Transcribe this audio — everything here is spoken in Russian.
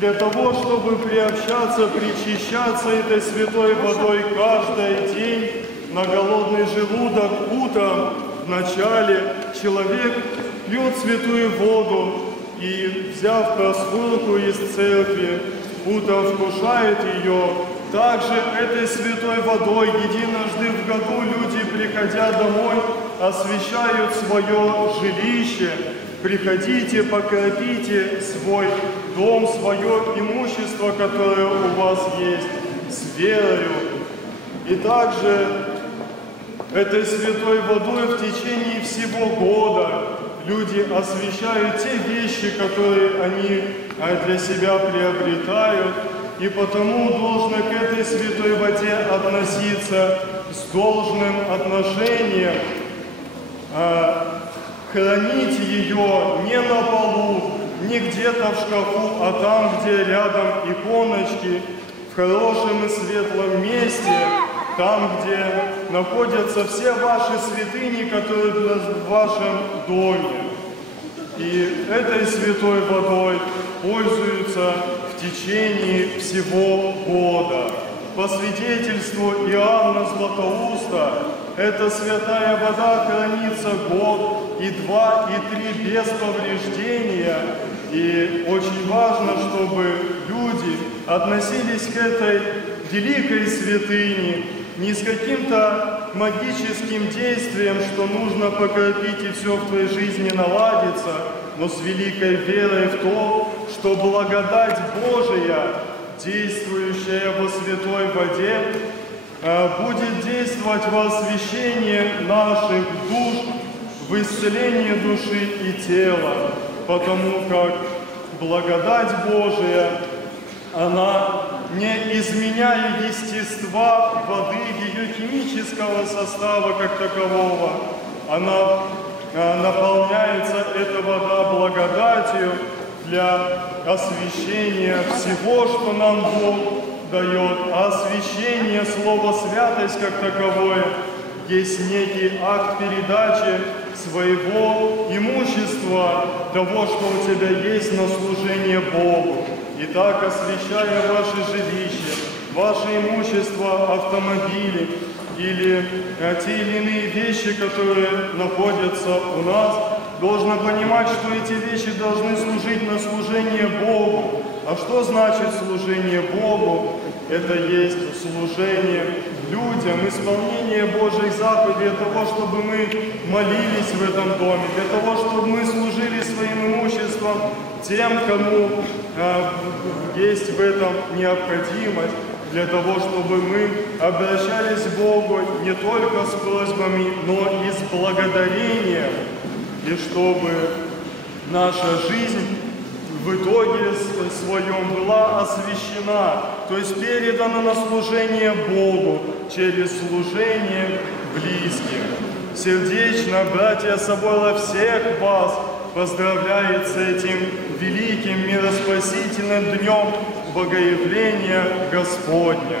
Для того, чтобы приобщаться, причащаться этой святой водой каждый день на голодный желудок утром, вначале человек пьет святую воду и, взяв просфорку из церкви, утром вкушает ее. Также этой святой водой единожды в году люди, приходя домой, освящают свое жилище. Приходите, покропите свой дом, свое имущество, которое у вас есть, с верою. И также этой святой водой в течение всего года люди освящают те вещи, которые они для себя приобретают, и потому должно к этой святой воде относиться с должным отношением, хранить ее не на полу, не где-то в шкафу, а там, где рядом иконочки, в хорошем и светлом месте, там, где находятся все ваши святыни, которые в вашем доме. И этой святой водой пользуются в течение всего года. По свидетельству Иоанна Златоуста, эта святая вода хранится год, и 2, и 3 без повреждения. И очень важно, чтобы люди относились к этой великой святыне не с каким-то магическим действием, что нужно покропить и все в твоей жизни наладится, но с великой верой в то, что благодать Божия, действующая во святой воде, будет действовать во освящении наших душ, в исцелении души и тела, потому как благодать Божия, она, не изменяя естества воды, ее химического состава как такового, она наполняется, эта вода, благодатью для освящения всего, что нам Бог дает. А освящение, слово «святость» как таковое, есть некий акт передачи своего имущества, того, что у тебя есть на служение Богу. Итак, освящая ваше жилище, ваше имущество, автомобили или те или иные вещи, которые находятся у нас, должно понимать, что эти вещи должны служить на служение Богу. А что значит служение Богу? Это есть служение людям, исполнение Божьих заповедей для того, чтобы мы молились в этом доме, для того, чтобы мы служили своим имуществом тем, кому есть в этом необходимость, для того, чтобы мы обращались к Богу не только с просьбами, но и с благодарением, и чтобы наша жизнь в итоге своем была освящена, то есть передана на служение Богу через служение близким. Сердечно, братья Собора, всех вас поздравляет с этим великим мироспасительным днем Богоявления Господня.